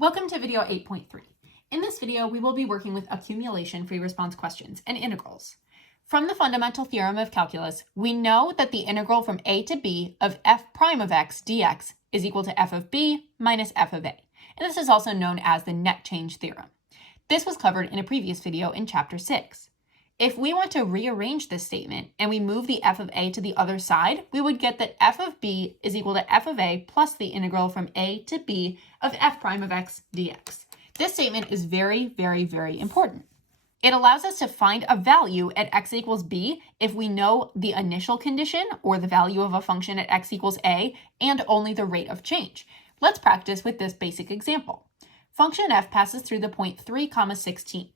Welcome to video 8.3. In this video, we will be working with accumulation free response questions and integrals. From the fundamental theorem of calculus, we know that the integral from a to b of f prime of x dx is equal to f of b minus f of a. And this is also known as the net change theorem. This was covered in a previous video in chapter 6. If we want to rearrange this statement and we move the f of a to the other side, we would get that f of b is equal to f of a plus the integral from a to b of f prime of x dx. This statement is very, very, very important. It allows us to find a value at x equals b if we know the initial condition or the value of a function at x equals a and only the rate of change. Let's practice with this basic example. Function f passes through the point 3, 16.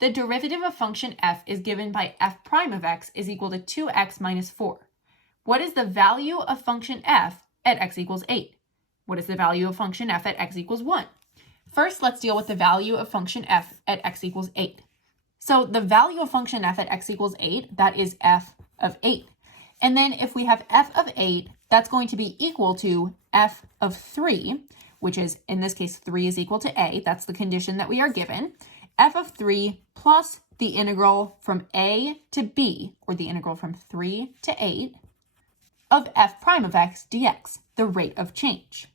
The derivative of function f is given by f prime of x is equal to 2x minus 4. What is the value of function f at x equals 8? What is the value of function f at x equals 1? First, let's deal with the value of function f at x equals 8. So the value of function f at x equals 8, that is f of 8. And then if we have f of 8, that's going to be equal to f of 3, which is, in this case, 3 is equal to a. That's the condition that we are given. F of 3 plus the integral from a to b, or the integral from 3 to 8, of f prime of x dx, the rate of change.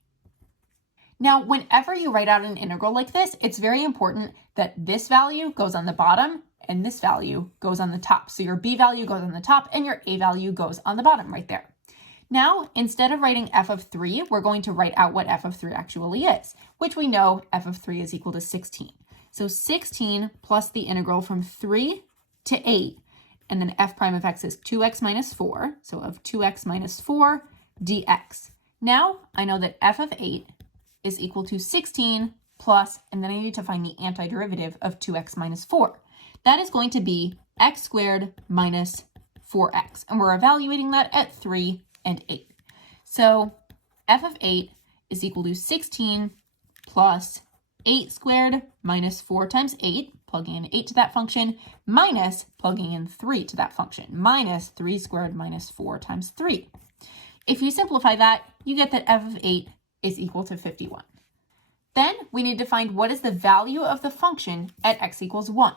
Now, whenever you write out an integral like this, it's very important that this value goes on the bottom and this value goes on the top. So your b value goes on the top and your a value goes on the bottom right there. Now, instead of writing f of 3, we're going to write out what f of 3 actually is, which we know f of 3 is equal to 16. So 16 plus the integral from 3 to 8, and then f prime of x is 2x minus 4, so of 2x minus 4 dx. Now I know that f of 8 is equal to 16 plus, and then I need to find the antiderivative of 2x minus 4. That is going to be x squared minus 4x, and we're evaluating that at 3 and 8. So f of 8 is equal to 16 plus 8 squared minus 4 times 8, plugging in 8 to that function, minus plugging in 3 to that function, minus 3 squared minus 4 times 3. If you simplify that, you get that f of 8 is equal to 51. Then we need to find what is the value of the function at x equals 1.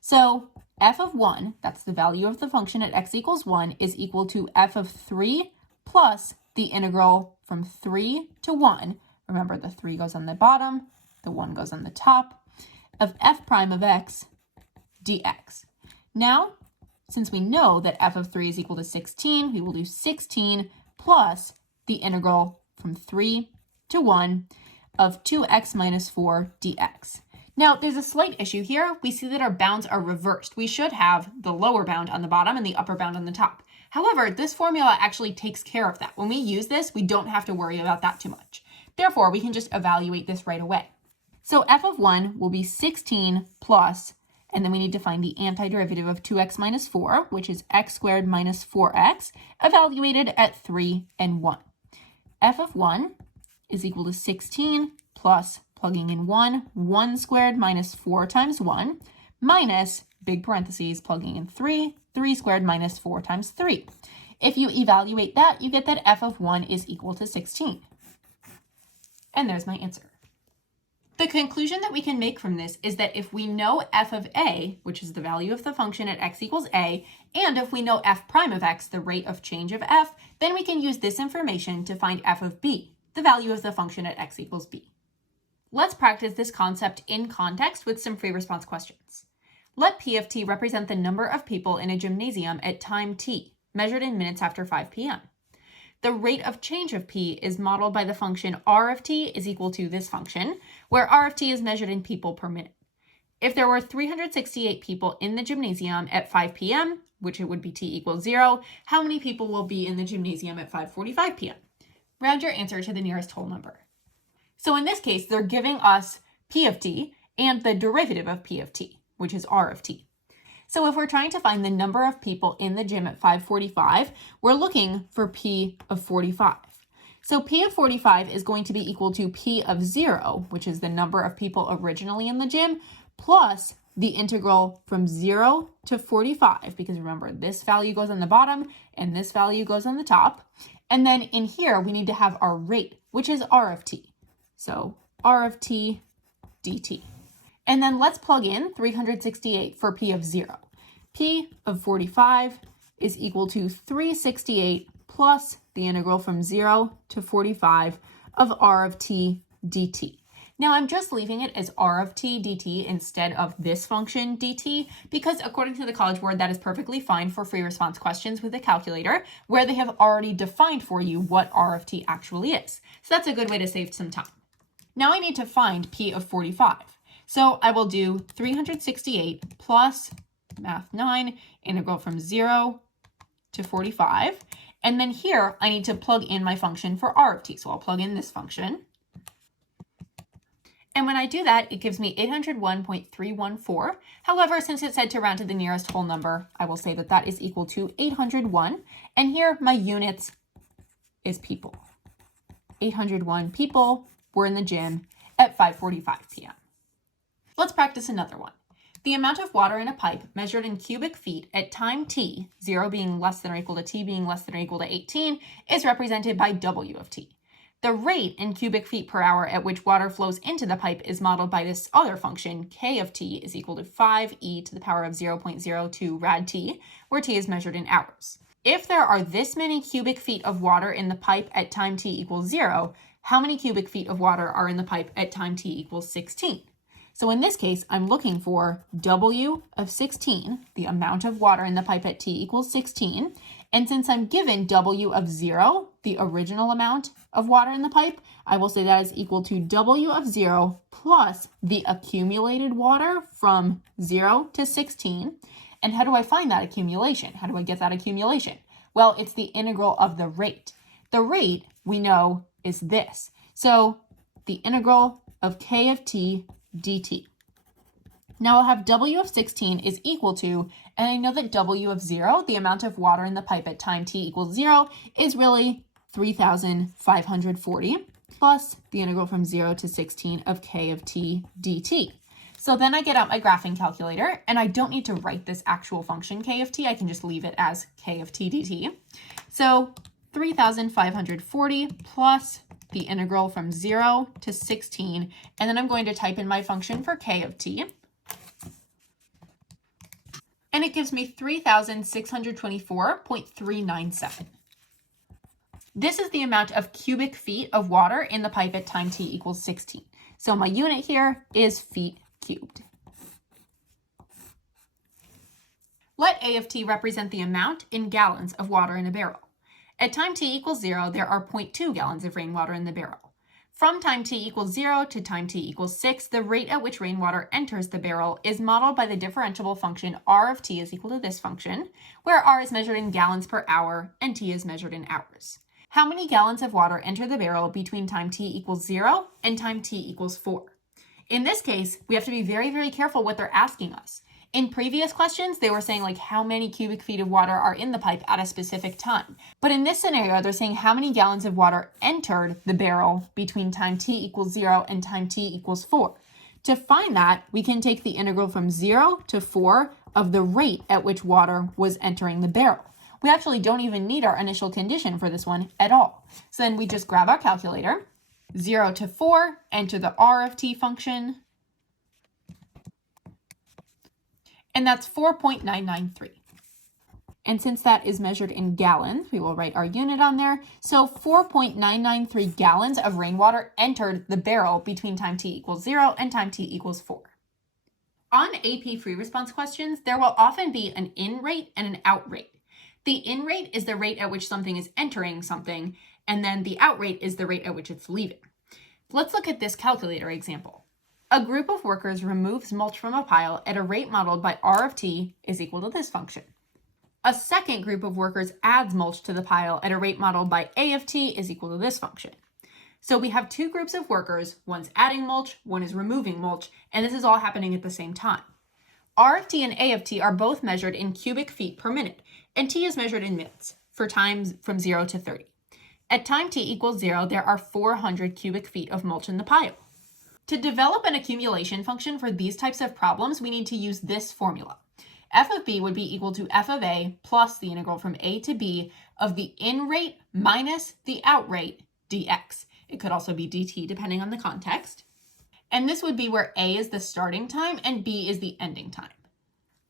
So f of 1, that's the value of the function at x equals 1, is equal to f of 3 plus the integral from 3 to 1. Remember, the 3 goes on the bottom, the 1 goes on the top, of f prime of x dx. Now, since we know that f of 3 is equal to 16, we will do 16 plus the integral from 3 to 1 of 2x minus 4 dx. Now, there's a slight issue here. We see that our bounds are reversed. We should have the lower bound on the bottom and the upper bound on the top. However, this formula actually takes care of that. When we use this, we don't have to worry about that too much. Therefore, we can just evaluate this right away. So f of 1 will be 16 plus, and then we need to find the antiderivative of 2x minus 4, which is x squared minus 4x, evaluated at 3 and 1. F of 1 is equal to 16 plus, plugging in 1 squared minus 4 times 1, minus, big parentheses, plugging in 3 squared minus 4 times 3. If you evaluate that, you get that f of 1 is equal to 16. And there's my answer. The conclusion that we can make from this is that if we know f of a, which is the value of the function at x equals a, and if we know f prime of x, the rate of change of f, then we can use this information to find f of b, the value of the function at x equals b. Let's practice this concept in context with some free response questions. Let p of t represent the number of people in a gymnasium at time t, measured in minutes after 5 p.m. The rate of change of p is modeled by the function r of t is equal to this function, where r of t is measured in people per minute. If there were 368 people in the gymnasium at 5 p.m., which it would be t equals 0, how many people will be in the gymnasium at 5:45 p.m.? Round your answer to the nearest whole number. So in this case, they're giving us p of t and the derivative of p of t, which is r of t. So if we're trying to find the number of people in the gym at 5:45, we're looking for p of 45. So p of 45 is going to be equal to p of 0, which is the number of people originally in the gym, plus the integral from 0 to 45, because remember, this value goes on the bottom and this value goes on the top. And then in here, we need to have our rate, which is r of t. So r of t dt. And then let's plug in 368 for p of 0. P of 45 is equal to 368 plus the integral from 0 to 45 of r of t dt. Now I'm just leaving it as r of t dt instead of this function dt because according to the College Board that is perfectly fine for free response questions with a calculator where they have already defined for you what r of t actually is. So that's a good way to save some time. Now I need to find p of 45. So I will do 368 plus math 9 integral from 0 to 45. And then here I need to plug in my function for r of t. So I'll plug in this function. And when I do that, it gives me 801.314. However, since it said to round to the nearest whole number, I will say that that is equal to 801. And here my units is people. 801 people were in the gym at 5:45 p.m. Let's practice another one. The amount of water in a pipe measured in cubic feet at time t, 0 being less than or equal to t being less than or equal to 18, is represented by W of t. The rate in cubic feet per hour at which water flows into the pipe is modeled by this other function, K of t is equal to 5e to the power of 0.02 rad t, where t is measured in hours. If there are this many cubic feet of water in the pipe at time t equals 0, how many cubic feet of water are in the pipe at time t equals 16? So in this case, I'm looking for W of 16, the amount of water in the pipe at t equals 16. And since I'm given W of 0, the original amount of water in the pipe, I will say that is equal to W of 0 plus the accumulated water from 0 to 16. And how do I find that accumulation? How do I get that accumulation? Well, it's the integral of the rate. The rate, we know, is this. So the integral of K of t dt. Now I'll have W of 16 is equal to, and I know that W of 0, the amount of water in the pipe at time t equals 0, is really 3,540 plus the integral from 0 to 16 of K of t dt. So then I get out my graphing calculator, and I don't need to write this actual function K of t. I can just leave it as K of t dt. So 3,540 plus the integral from 0 to 16, and then I'm going to type in my function for K of t. And it gives me 3,624.397. This is the amount of cubic feet of water in the pipe at time t equals 16. So my unit here is feet cubed. Let A of t represent the amount in gallons of water in a barrel. At time t equals 0, there are 0.2 gallons of rainwater in the barrel. From time t equals 0 to time t equals 6, the rate at which rainwater enters the barrel is modeled by the differentiable function r of t is equal to this function, where r is measured in gallons per hour and t is measured in hours. How many gallons of water enter the barrel between time t equals 0 and time t equals 4? In this case, we have to be very, very careful what they're asking us. In previous questions, they were saying like how many cubic feet of water are in the pipe at a specific time. But in this scenario, they're saying how many gallons of water entered the barrel between time t equals 0 and time t equals 4. To find that, we can take the integral from 0 to 4 of the rate at which water was entering the barrel. We actually don't even need our initial condition for this one at all. So then we just grab our calculator, 0 to 4, enter the r of t function, and that's 4.993. And since that is measured in gallons, we will write our unit on there. So 4.993 gallons of rainwater entered the barrel between time t equals 0 and time t equals 4. On AP free response questions, there will often be an in rate and an out rate. The in rate is the rate at which something is entering something, and then the out rate is the rate at which it's leaving. Let's look at this calculator example. A group of workers removes mulch from a pile at a rate modeled by r of t is equal to this function. A second group of workers adds mulch to the pile at a rate modeled by a of t is equal to this function. So we have two groups of workers, one's adding mulch, one is removing mulch, and this is all happening at the same time. R of t and a of t are both measured in cubic feet per minute, and t is measured in minutes for times from 0 to 30. At time t equals 0, there are 400 cubic feet of mulch in the pile. To develop an accumulation function for these types of problems, we need to use this formula. F of b would be equal to f of a plus the integral from a to b of the in rate minus the out rate dx. It could also be dt depending on the context. And this would be where A is the starting time and B is the ending time.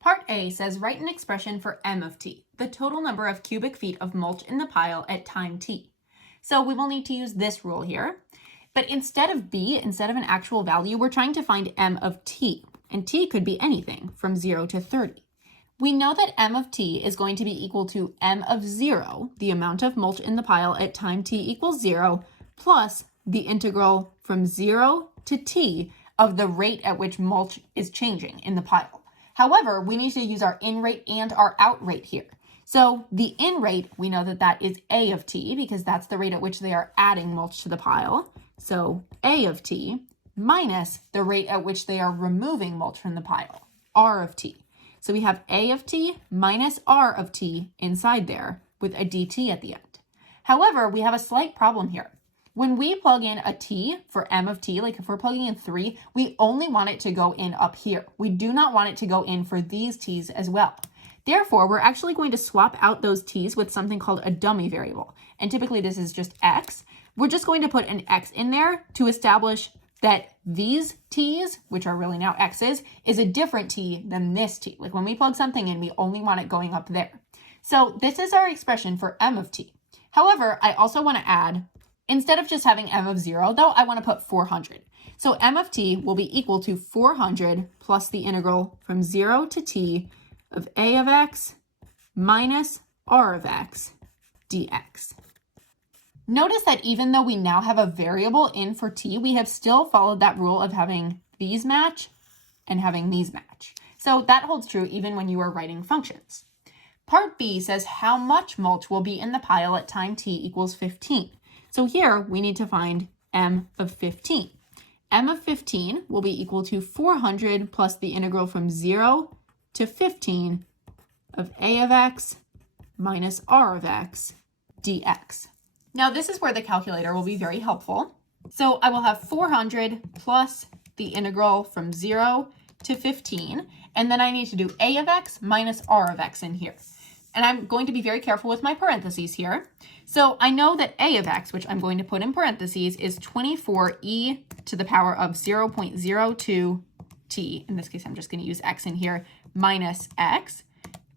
Part A says write an expression for M of t, the total number of cubic feet of mulch in the pile at time t. So we will need to use this rule here. But instead of B, instead of an actual value, we're trying to find M of t. And t could be anything from 0 to 30. We know that M of t is going to be equal to M of 0, the amount of mulch in the pile at time t equals 0, plus the integral from 0 to t of the rate at which mulch is changing in the pile. However, we need to use our in rate and our out rate here. So the in rate, we know that that is A of t because that's the rate at which they are adding mulch to the pile. So A of t minus the rate at which they are removing mulch from the pile, R of t. So we have A of t minus R of t inside there with a dt at the end. However, we have a slight problem here. When we plug in a t for M of t, like if we're plugging in 3, we only want it to go in up here. We do not want it to go in for these t's as well. Therefore, we're actually going to swap out those t's with something called a dummy variable. And typically this is just x. We're just going to put an x in there to establish that these t's, which are really now x's, is a different t than this t. Like when we plug something in, we only want it going up there. So this is our expression for M of t. However, I also want to add, instead of just having M of 0, though, I want to put 400. So M of t will be equal to 400 plus the integral from 0 to t of A of x minus R of x dx. Notice that even though we now have a variable in for t, we have still followed that rule of having these match and having these match. So that holds true even when you are writing functions. Part B says how much mulch will be in the pile at time t equals 15. So here we need to find M of 15. M of 15 will be equal to 400 plus the integral from 0 to 15 of A of x minus R of x dx. Now this is where the calculator will be very helpful. So I will have 400 plus the integral from 0 to 15, and then I need to do A of x minus R of x in here. And I'm going to be very careful with my parentheses here. So I know that A of x, which I'm going to put in parentheses, is 24e to the power of 0.02 t. In this case, I'm just going to use x in here, minus x.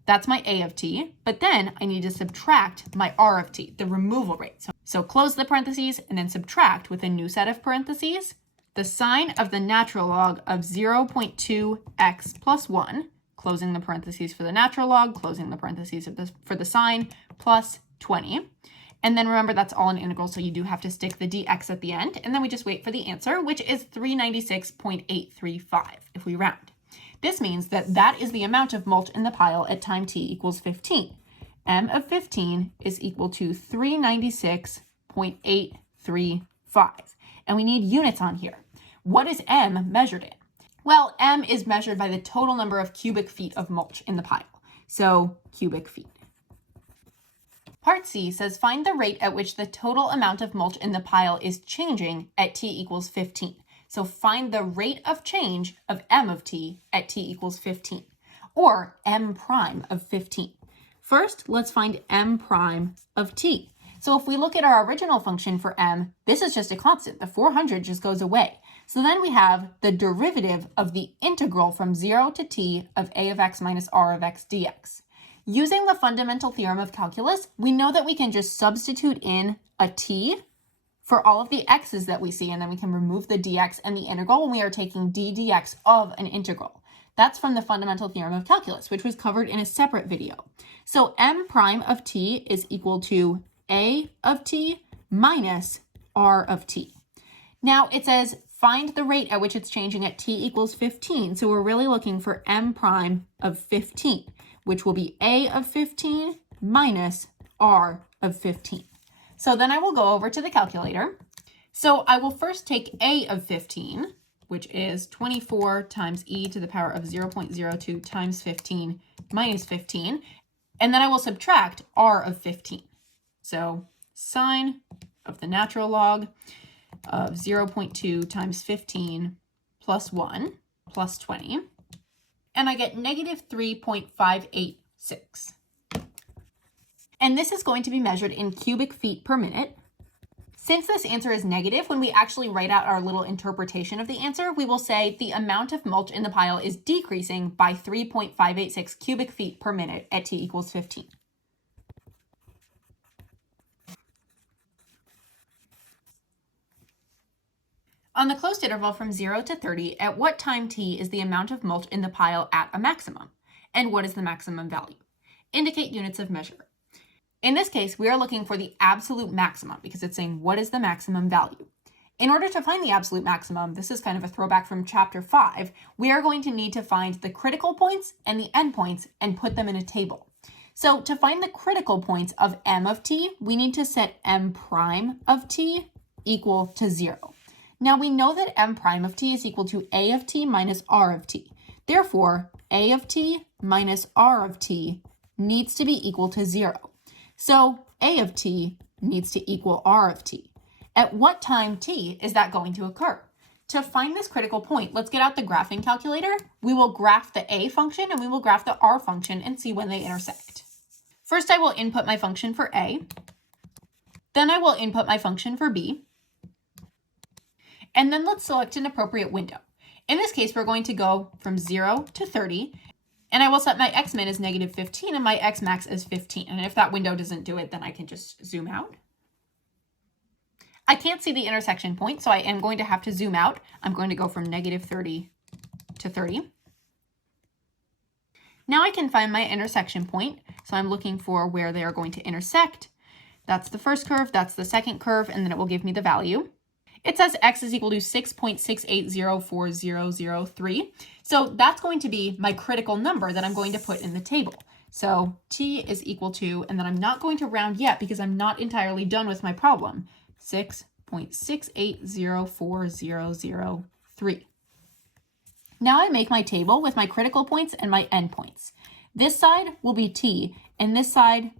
That's my A of t. But then I need to subtract my R of t, the removal rate. So close the parentheses and then subtract with a new set of parentheses the sine of the natural log of 0.2x plus 1, closing the parentheses for the natural log, closing the parentheses for the sine, plus 20. And then remember, that's all an integral, so you do have to stick the dx at the end. And then we just wait for the answer, which is 396.835 if we round. This means that that is the amount of mulch in the pile at time t equals 15. M of 15 is equal to 396.835. And we need units on here. What is M measured in? Well, M is measured by the total number of cubic feet of mulch in the pile. So cubic feet. Part C says find the rate at which the total amount of mulch in the pile is changing at t equals 15. So find the rate of change of M of t at t equals 15, or M prime of 15. First, let's find M prime of t. So if we look at our original function for M, this is just a constant. The 400 just goes away. So then we have the derivative of the integral from 0 to t of A of x minus R of x dx. Using the fundamental theorem of calculus, we know that we can just substitute in a t for all of the x's that we see, and then we can remove the dx and the integral when we are taking d dx of an integral. That's from the fundamental theorem of calculus, which was covered in a separate video. So M prime of t is equal to A of t minus R of t. Now it says find the rate at which it's changing at t equals 15. So we're really looking for M prime of 15, which will be A of 15 minus R of 15. So then I will go over to the calculator. So I will first take A of 15, which is 24 times e to the power of 0.02 times 15 minus 15. And then I will subtract R of 15. So sine of the natural log of 0.2 times 15 plus 1 plus 20. And I get negative 3.586. And this is going to be measured in cubic feet per minute. Since this answer is negative, when we actually write out our little interpretation of the answer, we will say the amount of mulch in the pile is decreasing by 3.586 cubic feet per minute at t equals 15. On the closed interval from 0 to 30, at what time t is the amount of mulch in the pile at a maximum? And what is the maximum value? Indicate units of measure. In this case, we are looking for the absolute maximum because it's saying what is the maximum value. In order to find the absolute maximum, this is kind of a throwback from chapter 5, we are going to need to find the critical points and the endpoints and put them in a table. So to find the critical points of m of t, we need to set m prime of t equal to 0. Now we know that m prime of t is equal to a of t minus r of t. Therefore, a of t minus r of t needs to be equal to 0. So a of t needs to equal r of t. At what time t is that going to occur? To find this critical point, let's get out the graphing calculator. We will graph the a function and we will graph the r function and see when they intersect. First, I will input my function for a. Then I will input my function for b. And then let's select an appropriate window. In this case, we're going to go from 0 to 30, and I will set my x min as negative 15 and my x max as 15. And if that window doesn't do it, then I can just zoom out. I can't see the intersection point, so I am going to have to zoom out. I'm going to go from negative 30 to 30. Now I can find my intersection point. So I'm looking for where they are going to intersect. That's the first curve, that's the second curve, and then it will give me the value. It says x is equal to 6.68040003. So that's going to be my critical number that I'm going to put in the table. So t is equal to, and then I'm not going to round yet because I'm not entirely done with my problem, 6.68040003. Now I make my table with my critical points and my endpoints. This side will be t, and this side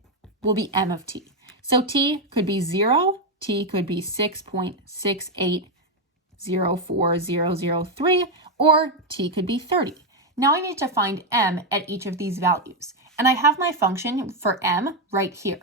will be m of t. So t could be 0, t could be 6.68040003, or t could be 30. Now I need to find m at each of these values. And I have my function for m right here.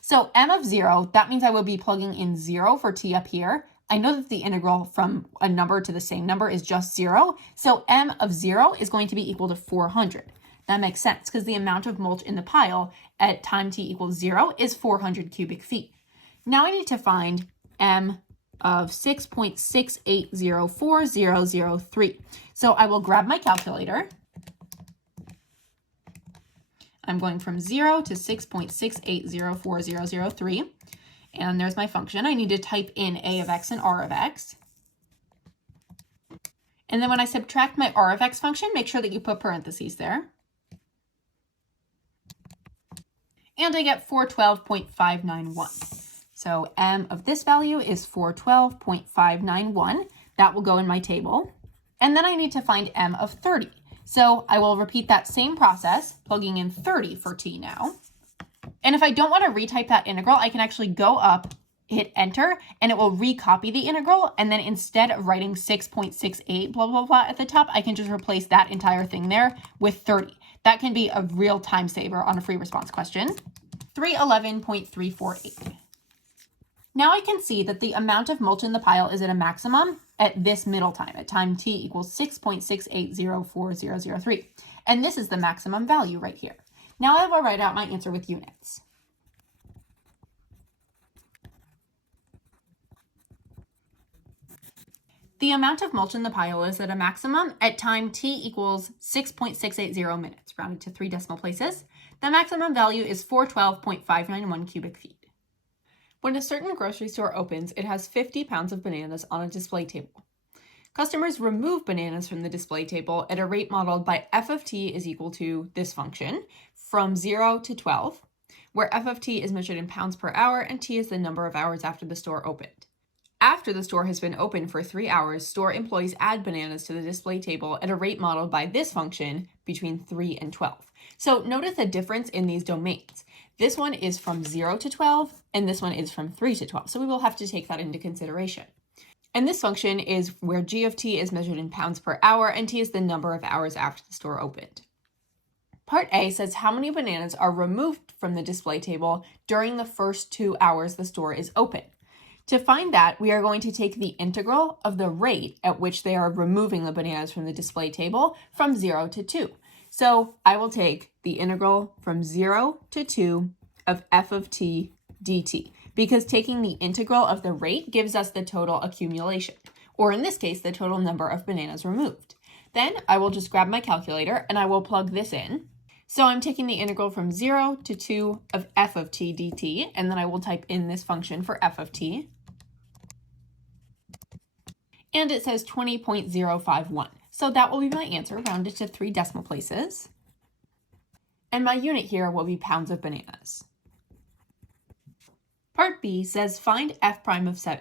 So m of 0, that means I will be plugging in 0 for t up here. I know that the integral from a number to the same number is just 0. So m of 0 is going to be equal to 400. That makes sense because the amount of mulch in the pile at time t equals 0 is 400 cubic feet. Now I need to find m of 6.68040003. So I will grab my calculator. I'm going from 0 to 6.68040003. And there's my function. I need to type in a of x and r of x. And then when I subtract my r of x function, make sure that you put parentheses there. And I get 412.591. So m of this value is 412.591. That will go in my table. And then I need to find m of 30. So I will repeat that same process, plugging in 30 for t now. And if I don't want to retype that integral, I can actually go up, hit enter, and it will recopy the integral. And then instead of writing 6.68 blah, blah, blah at the top, I can just replace that entire thing there with 30. That can be a real time saver on a free response question. 311.348. Now I can see that the amount of mulch in the pile is at a maximum at this middle time, at time t equals 6.68040003. And this is the maximum value right here. Now I will write out my answer with units. The amount of mulch in the pile is at a maximum at time t equals 6.680 minutes, rounded to 3 decimal places. The maximum value is 412.591 cubic feet. When a certain grocery store opens, it has 50 pounds of bananas on a display table. Customers remove bananas from the display table at a rate modeled by f of t is equal to this function from 0 to 12, where f of t is measured in pounds per hour and t is the number of hours after the store opened. After the store has been open for 3 hours, store employees add bananas to the display table at a rate modeled by this function between 3 and 12. So notice the difference in these domains. This one is from 0 to 12, and this one is from 3 to 12. So we will have to take that into consideration. And this function is where g of t is measured in pounds per hour, and t is the number of hours after the store opened. Part A says how many bananas are removed from the display table during the first 2 hours the store is open. To find that, we are going to take the integral of the rate at which they are removing the bananas from the display table from 0 to 2. So I will take the integral from 0 to 2 of f of t dt, because taking the integral of the rate gives us the total accumulation, or in this case, the total number of bananas removed. Then I will just grab my calculator and I will plug this in. So I'm taking the integral from 0 to 2 of f of t dt, and then I will type in this function for f of t. And it says 20.051. So that will be my answer, rounded to 3 decimal places. And my unit here will be pounds of bananas. Part B says find f prime of 7.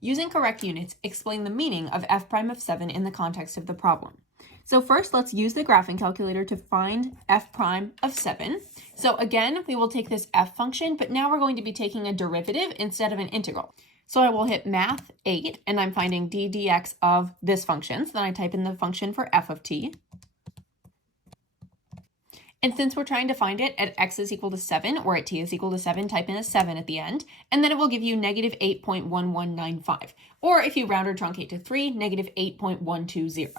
Using correct units, explain the meaning of f prime of 7 in the context of the problem. So first, let's use the graphing calculator to find f prime of 7. So again, we will take this f function, but now we're going to be taking a derivative instead of an integral. So I will hit math 8, and I'm finding d dx of this function. So then I type in the function for f of t. And since we're trying to find it at x is equal to 7 or at t is equal to 7, type in a 7 at the end, and then it will give you negative 8.1195. Or if you round or truncate to 3, negative 8.120.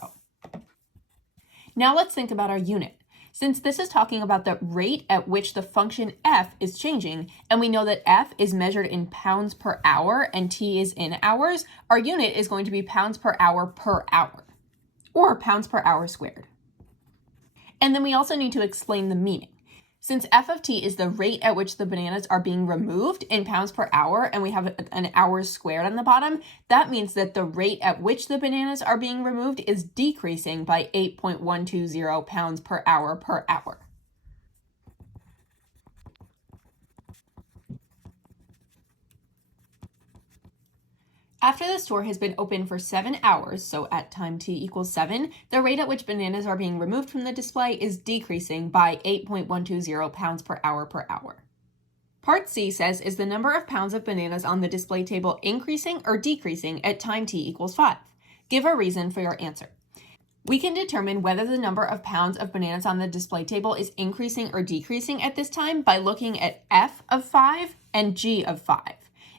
Now let's think about our unit. Since this is talking about the rate at which the function f is changing, and we know that f is measured in pounds per hour and t is in hours, our unit is going to be pounds per hour, or pounds per hour squared. And then we also need to explain the meaning. Since f of t is the rate at which the bananas are being removed in pounds per hour, and we have an hours squared on the bottom, that means that the rate at which the bananas are being removed is decreasing by 8.120 pounds per hour. After the store has been open for 7 hours, so at time t equals 7, the rate at which bananas are being removed from the display is decreasing by 8.120 pounds per hour. Part C says, is the number of pounds of bananas on the display table increasing or decreasing at time t equals 5? Give a reason for your answer. We can determine whether the number of pounds of bananas on the display table is increasing or decreasing at this time by looking at f of 5 and g of 5.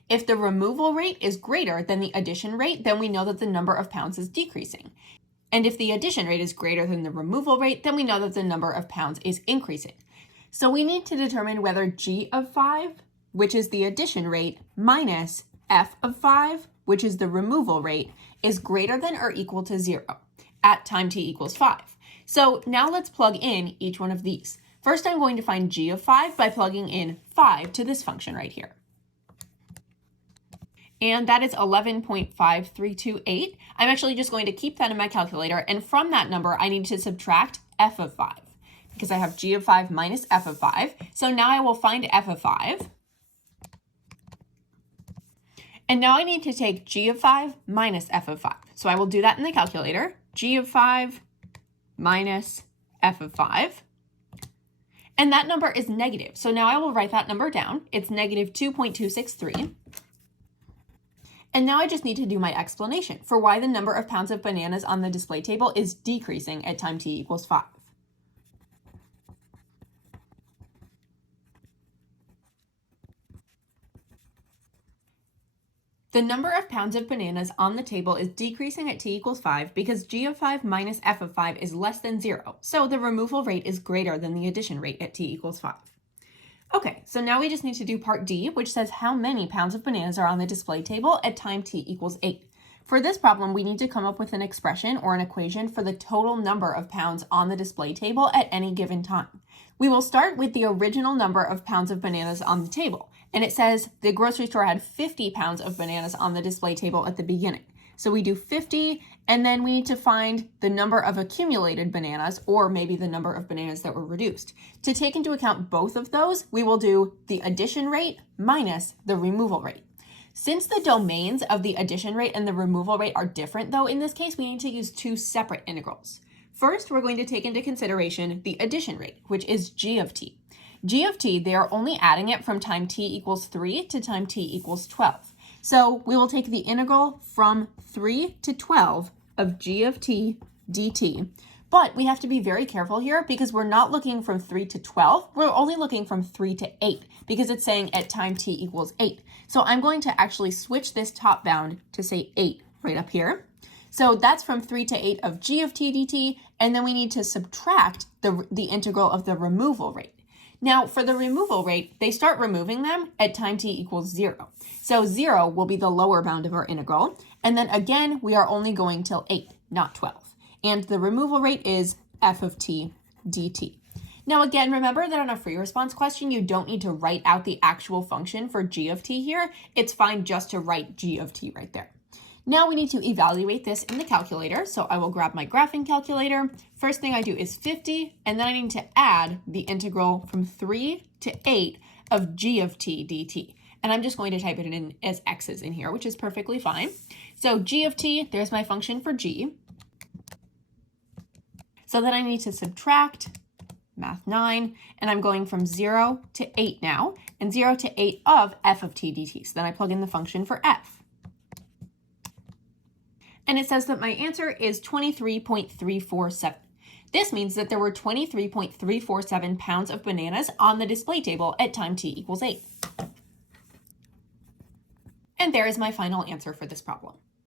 If the removal rate is greater than the addition rate, then we know that the number of pounds is decreasing. And if the addition rate is greater than the removal rate, then we know that the number of pounds is increasing. So we need to determine whether g of 5, which is the addition rate, minus f of 5, which is the removal rate, is greater than or equal to 0 at time t equals 5. So now let's plug in each one of these. First, I'm going to find g of 5 by plugging in 5 to this function right here. And that is 11.5328. I'm actually just going to keep that in my calculator, and from that number, I need to subtract f of 5, because I have g of 5 minus f of 5. So now I will find f of 5. And now I need to take g of 5 minus f of 5. So I will do that in the calculator. G of 5 minus f of 5. And that number is negative. So now I will write that number down. It's negative 2.263. And now I just need to do my explanation for why the number of pounds of bananas on the display table is decreasing at time t equals 5. The number of pounds of bananas on the table is decreasing at t equals 5 because g of 5 minus f of 5 is less than 0, so the removal rate is greater than the addition rate at t equals 5. Okay, so now we just need to do part D, which says how many pounds of bananas are on the display table at time t equals 8. For this problem, we need to come up with an expression or an equation for the total number of pounds on the display table at any given time. We will start with the original number of pounds of bananas on the table, and it says the grocery store had 50 pounds of bananas on the display table at the beginning. So we do 50, and then we need to find the number of accumulated bananas, or maybe the number of bananas that were reduced. To take into account both of those, we will do the addition rate minus the removal rate. Since the domains of the addition rate and the removal rate are different, though, in this case, we need to use two separate integrals. First, we're going to take into consideration the addition rate, which is g of t. G of t, they are only adding it from time t equals 3 to time t equals 12. So we will take the integral from 3 to 12 of g of t dt, But we have to be very careful here because we're not looking from 3 to 12. We're only looking from 3 to 8 because it's saying at time t equals 8. So I'm going to actually switch this top bound to say 8 right up here. So that's from 3 to 8 of g of t dt, and then we need to subtract the integral of the removal rate. Now, for the removal rate, they start removing them at time t equals 0. So 0 will be the lower bound of our integral, and then again, we are only going till 8, not 12. And the removal rate is f of t dt. Now again, remember that on a free response question, you don't need to write out the actual function for g of t here. It's fine just to write g of t right there. Now we need to evaluate this in the calculator. So I will grab my graphing calculator. First thing I do is 50, and then I need to add the integral from 3 to 8 of g of t dt. And I'm just going to type it in as x's in here, which is perfectly fine. So g of t, there's my function for g. So then I need to subtract math 9, and I'm going from 0 to 8 now, and 0 to 8 of f of t dt. So then I plug in the function for f. And it says that my answer is 23.347. This means that there were 23.347 pounds of bananas on the display table at time t equals 8. And there is my final answer for this problem.